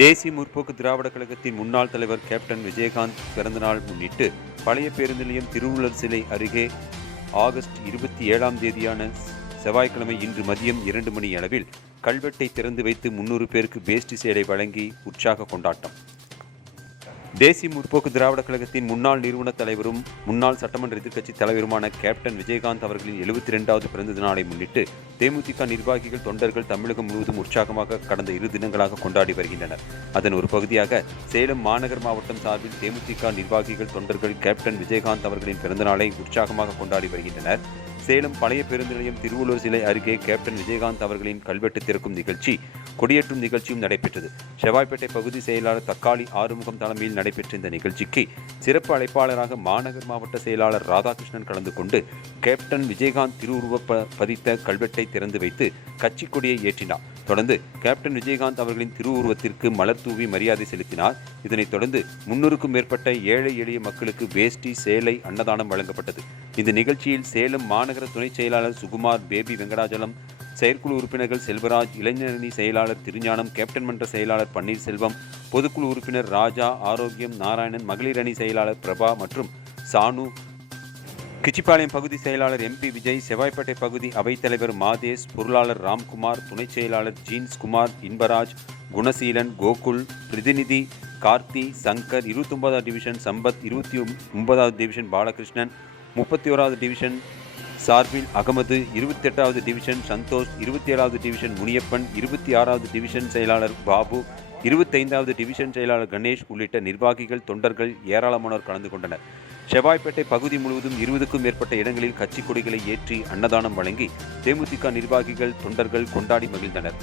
தேசிய முற்போக்கு திராவிட கழகத்தின் முன்னாள் தலைவர் கேப்டன் விஜயகாந்த் பிறந்தநாள் முன்னிட்டு பழைய பேருந்து நிலையம் திருவள்ளுவர் சிலை அருகே ஆகஸ்ட் 27ஆம் தேதியான செவ்வாய்க்கிழமை இன்று மதியம் 2 மணி அளவில் கல்வெட்டை திறந்து வைத்து 300 பேருக்கு வேஷ்டி சேலை வழங்கி உற்சாக கொண்டாட்டம். தேசிய முற்போக்கு திராவிட கழகத்தின் முன்னாள் நிறுவன தலைவரும் முன்னாள் சட்டமன்ற எதிர்க்கட்சித் தலைவருமான கேப்டன் விஜயகாந்த் அவர்களின் 72வது பிறந்த நாளை முன்னிட்டு தேமுதிக நிர்வாகிகள் தொண்டர்கள் தமிழகம் முழுவதும் உற்சாகமாக கடந்த 2 தினங்களாக கொண்டாடி வருகின்றனர். அதன் ஒரு பகுதியாக சேலம் மாநகர் மாவட்டம் சார்பில் தேமுதிக நிர்வாகிகள் தொண்டர்கள் கேப்டன் விஜயகாந்த் அவர்களின் பிறந்தநாளை உற்சாகமாக கொண்டாடி வருகின்றனர். சேலம் பழைய பேருந்து நிலையம் திருவள்ளுவர் சிலை அருகே கேப்டன் விஜயகாந்த் அவர்களின் கல்வெட்டு திறக்கும் நிகழ்ச்சி, கொடியேற்றும் நிகழ்ச்சியும் நடைபெற்றது. செவ்வாய்ப்பேட்டை பகுதி செயலாளர் தக்காளி ஆறுமுகம் தலைமையில் நடைபெற்ற இந்த நிகழ்ச்சிக்கு சிறப்பு அழைப்பாளராக மாநகர் மாவட்ட செயலாளர் ராதாகிருஷ்ணன் கலந்து கொண்டு கேப்டன் விஜயகாந்த் திருவுருவ பதித்த கல்வெட்டை திறந்து வைத்து கட்சி கொடியை ஏற்றினார். தொடர்ந்து கேப்டன் விஜயகாந்த் அவர்களின் திருவுருவத்திற்கு மலர் தூவி மரியாதை செலுத்தினார். இதனைத் தொடர்ந்து 300க்கும் மேற்பட்ட ஏழை எளிய மக்களுக்கு வேஷ்டி சேலை அன்னதானம் வழங்கப்பட்டது. இந்த நிகழ்ச்சியில் சேலம் மாநகர துணை செயலாளர் சுகுமார், பேபி வெங்கடாஜலம், செயற்குழு உறுப்பினர்கள் செல்வராஜ், இளைஞரணி செயலாளர் திருஞானம், கேப்டன் மன்ற செயலாளர் பன்னீர்செல்வம், பொதுக்குழு உறுப்பினர் ராஜா, ஆரோக்கியம், நாராயணன், மகளிர் அணி செயலாளர் பிரபா மற்றும் சானு, கிச்சிப்பாளையம் பகுதி செயலாளர் MP விஜய், செவ்வாய்ப்பேட்டை பகுதி அவைத்தலைவர் மாதேஷ், பொருளாளர் ராம்குமார், துணை செயலாளர் ஜீன்ஸ்குமார், இன்பராஜ், குணசீலன், கோகுல், பிரதிநிதி கார்த்தி, சங்கர், 29வது டிவிஷன் சம்பத், 29வது டிவிஷன் பாலகிருஷ்ணன், 31வது டிவிஷன் சார்பில் அகமது, 28வது டிவிஷன் சந்தோஷ், 27வது டிவிஷன் முனியப்பன், 26வது டிவிஷன் செயலாளர் பாபு, 25வது டிவிஷன் செயலாளர் கணேஷ் உள்ளிட்ட நிர்வாகிகள் தொண்டர்கள் ஏராளமானோர் கலந்து கொண்டனர். செவ்வாய்ப்பேட்டை பகுதி முழுவதும் 20க்கும் மேற்பட்ட இடங்களில் கட்சி கொடிகளை ஏற்றி அன்னதானம் வழங்கி தேமுதிக நிர்வாகிகள் தொண்டர்கள் கொண்டாடி மகிழ்ந்தனர்.